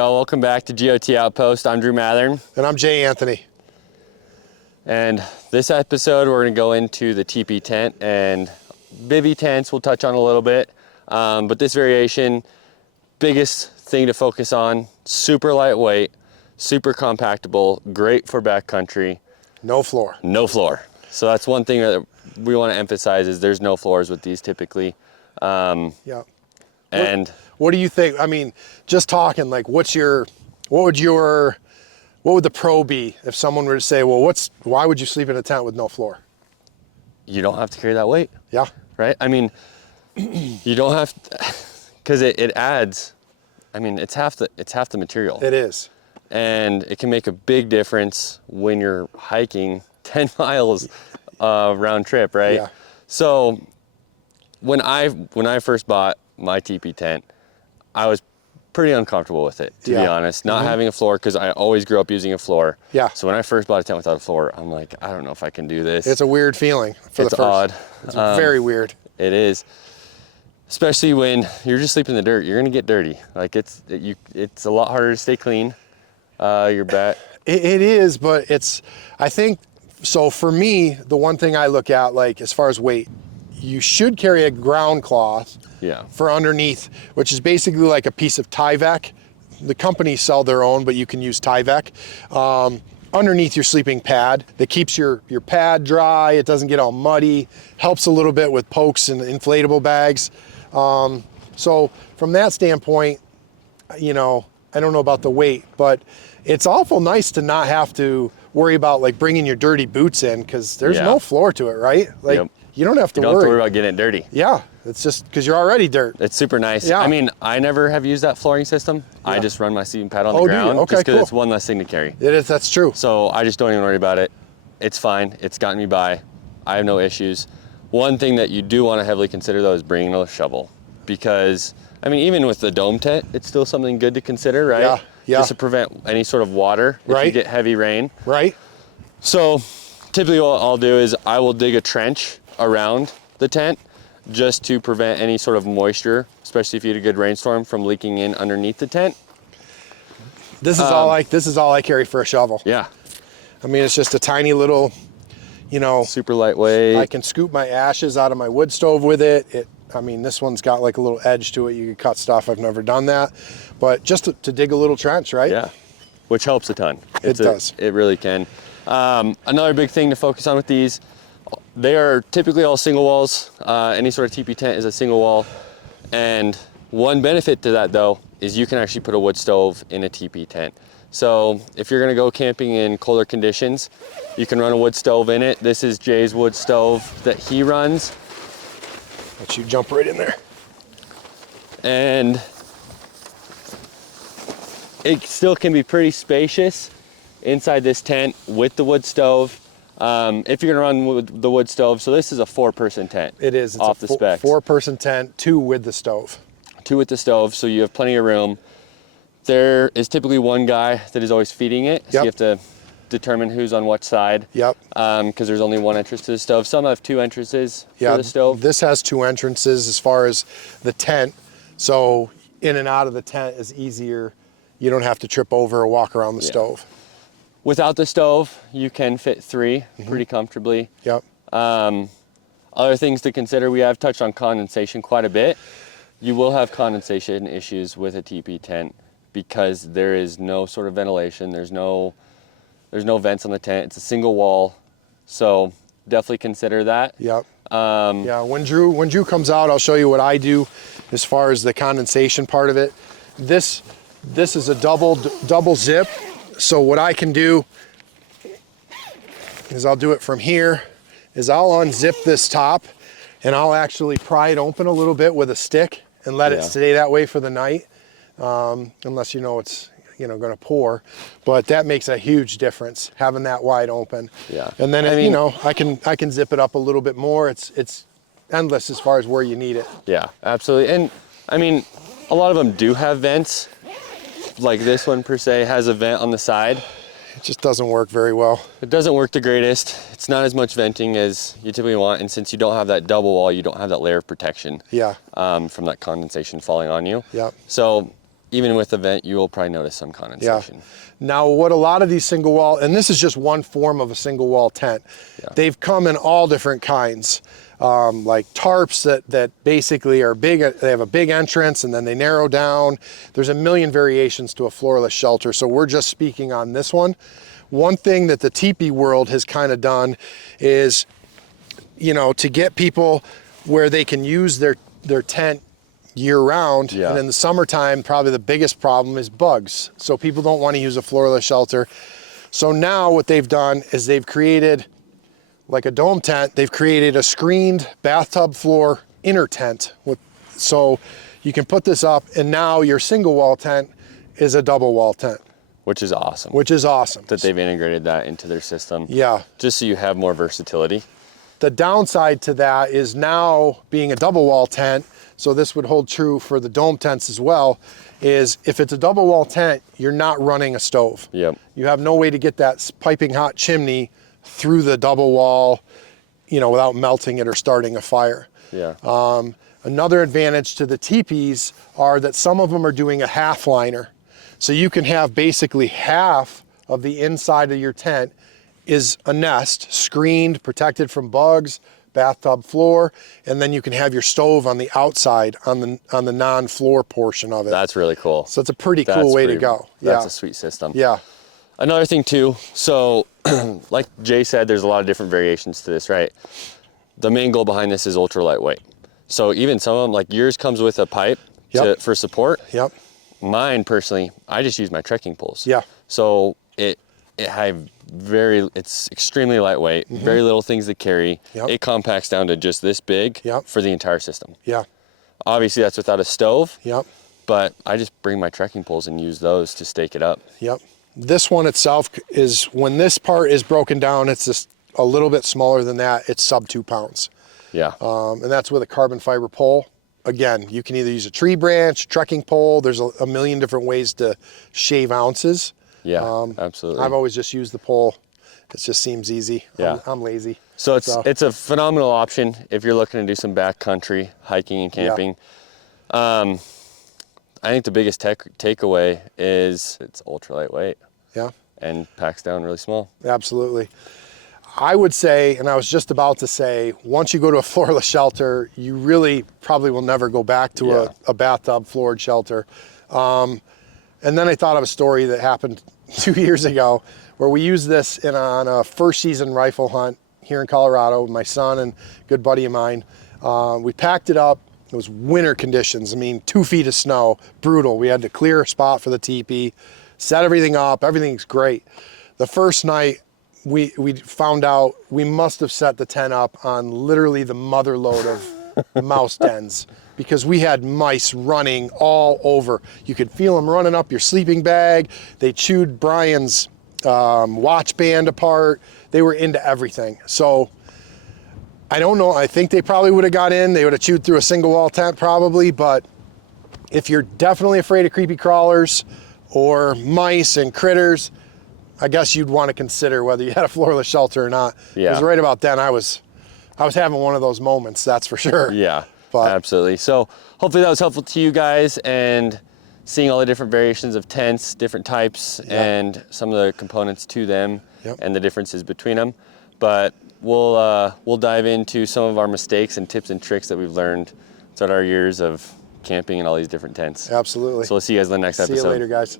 y'all, welcome back to GOT Outpost. I'm Drew Mathern. And I'm Jay Anthony. And this episode, we're gonna go into the teepee tent, and bivy tents we'll touch on a little bit. But this variation, biggest thing to focus on, super lightweight, super compactable, great for backcountry. No floor. No floor. So that's one thing that we wanna emphasize is there's no floors with these typically. Yeah. And what do you think? I mean, just talking, like, what would the pro be if someone were to say, well, why would you sleep in a tent with no floor? you don't have to carry that weight. Yeah. Right? I mean, you don't have, because it adds, I mean, it's half the material. It is. And it can make a big difference when you're hiking 10 miles round trip, right? Yeah. So when I first bought my teepee tent, I was pretty uncomfortable with it, to be honest. Not having a floor, because I always grew up using a floor. Yeah. So when I first bought a tent without a floor, I'm like, I don't know if I can do this. It's a weird feeling for the It's first. odd. It's very weird. It is, especially when you're just sleeping in the dirt. You're gonna get dirty. Like it's a lot harder to stay clean. Your back. It is, but I think, so for me, the one thing I look at, like, as far as weight, you should carry a ground cloth for underneath, which is basically like a piece of Tyvek. The companies sell their own, but you can use Tyvek. Underneath your sleeping pad that keeps your pad dry. It doesn't get all muddy. Helps a little bit with pokes and inflatable bags. So from that standpoint, you know, I don't know about the weight, but it's awful nice to not have to worry about like bringing your dirty boots in, because there's no floor to it, right? Like you don't have to You don't have to worry about getting it dirty. Yeah, it's just because you're already dirt. It's super nice. Yeah. I mean, I never have used that flooring system. I just run my sleeping pad on the ground. Do you? Okay, just because cool. it's one less thing to carry. It is, that's true. So I just don't even worry about it. It's fine. It's gotten me by. I have no issues. One thing that you do want to heavily consider though is bringing a shovel, because I mean, even with the dome tent, it's still something good to consider, right? Yeah. Yeah. Just to prevent any sort of water if you get heavy rain. Right. So typically what I'll do is I will dig a trench around the tent just to prevent any sort of moisture, especially if you get a good rainstorm, from leaking in underneath the tent. This is all I carry for a shovel. Yeah. I mean, it's just a tiny little, you know, super lightweight. I can scoop my ashes out of my wood stove with it. I mean, this one's got like a little edge to it. You can cut stuff. I've never done that, but just to dig a little trench, right? Yeah, which helps a ton. It does. It really can. Another big thing to focus on with these, they are typically all single walls. Any sort of teepee tent is a single wall. And one benefit to that though, is you can actually put a wood stove in a teepee tent. So if you're gonna go camping in colder conditions, you can run a wood stove in it. This is Jay's wood stove that he runs. Let you jump right in there. And it still can be pretty spacious inside this tent with the wood stove. If you're gonna run the wood stove, so this is a 4-person tent. It is. It's off a the specs. 4-person tent, 2 with the stove. 2 with the stove, so you have plenty of room. There is typically one guy that is always feeding it, so you have to determine who's on what side. Yep. Because there's only one entrance to the stove. Some have 2 entrances for the stove. This has 2 entrances as far as the tent, so in and out of the tent is easier. You don't have to trip over or walk around the stove. Without the stove, you can fit 3 pretty comfortably. Yep. Other things to consider, we have touched on condensation quite a bit. You will have condensation issues with a teepee tent because there is no sort of ventilation. There's no vents on the tent. It's a single wall. So definitely consider that. Yep. Yeah, when Drew comes out, I'll show you what I do as far as the condensation part of it. This is a double zip. So what I can do is I'll do it from here, is I'll unzip this top and I'll actually pry it open a little bit with a stick and let it stay that way for the night. Unless you know it's going to pour, but that makes a huge difference having that wide open. Yeah. And then I can zip it up a little bit more. It's endless as far as where you need it. Yeah, absolutely. And I mean, a lot of them do have vents. Like this one per se has a vent on the side. It just doesn't work very well. It doesn't work the greatest. It's not as much venting as you typically want, and since you don't have that double wall, you don't have that layer of protection. Yeah. From that condensation falling on you. Yeah. So even with the vent, you will probably notice some condensation. Yeah. Now, what a lot of these single wall, and this is just one form of a single wall tent. Yeah. They've come in all different kinds, like tarps that basically are big. They have a big entrance and then they narrow down. There's a million variations to a floorless shelter. So we're just speaking on this one. One thing that the teepee world has kind of done is, you know, to get people where they can use their tent year round. Yeah. And in the summertime, probably the biggest problem is bugs. So people don't want to use a floorless shelter. So now what they've done is they've created, like a dome tent, they've created a screened bathtub floor inner tent. So you can put this up and now your single wall tent is a double wall tent. Which is awesome. Which is awesome. That they've integrated that into their system. Yeah. Just so you have more versatility. The downside to that is now being a double wall tent, so this would hold true for the dome tents as well, is if it's a double wall tent, you're not running a stove. Yep. You have no way to get that piping hot chimney through the double wall, you know, without melting it or starting a fire. Yeah. Another advantage to the teepees are that some of them are doing a half liner. So you can have basically half of the inside of your tent is a nest, screened, protected from bugs, bathtub floor, and then you can have your stove on the outside on the non-floor portion of it. That's really cool. So it's a pretty cool way to go. That's a sweet system. Yeah. Another thing too, so like Jay said, there's a lot of different variations to this, right? The main goal behind this is ultra lightweight. So even some of them, like yours comes with a pipe for support. Yep. Mine personally, I just use my trekking poles. Yeah. So it's extremely lightweight, very little things to carry. Yep. It compacts down to just this big for the entire system. Yeah. Obviously that's without a stove. Yep. But I just bring my trekking poles and use those to stake it up. Yep. This one itself is, when this part is broken down, it's just a little bit smaller than that. It's sub 2 pounds. Yeah. And that's with a carbon fiber pole. Again, you can either use a tree branch, trekking pole. There's a million different ways to shave ounces. Yeah, absolutely. I've always just used the pole. It just seems easy. Yeah. I'm lazy. So it's a phenomenal option if you're looking to do some backcountry hiking and camping. Yeah. I think the biggest takeaway is it's ultra lightweight. Yeah. And packs down really small. Absolutely. I would say, and I was just about to say, once you go to a floorless shelter, you really probably will never go back to a bathtub floored shelter. And then I thought of a story that happened 2 years ago where we used this on a first season rifle hunt here in Colorado with my son and a good buddy of mine. We packed it up. It was winter conditions. I mean, 2 feet of snow, brutal. We had to clear a spot for the teepee, set everything up. Everything's great. The first night, we found out we must have set the tent up on literally the mother load of mouse dens, because we had mice running all over. You could feel them running up your sleeping bag. They chewed Brian's watch band apart. They were into everything. So I don't know. I think they probably would have got in. They would have chewed through a single wall tent probably. But if you're definitely afraid of creepy crawlers or mice and critters, I guess you'd want to consider whether you had a floorless shelter or not. Yeah. Because right about then I was having one of those moments, that's for sure. Yeah, absolutely. So hopefully that was helpful to you guys, and seeing all the different variations of tents, different types, and some of the components to them and the differences between them. But we'll dive into some of our mistakes and tips and tricks that we've learned throughout our years of camping in all these different tents. Absolutely. So we'll see you guys in the next episode. See you later, guys.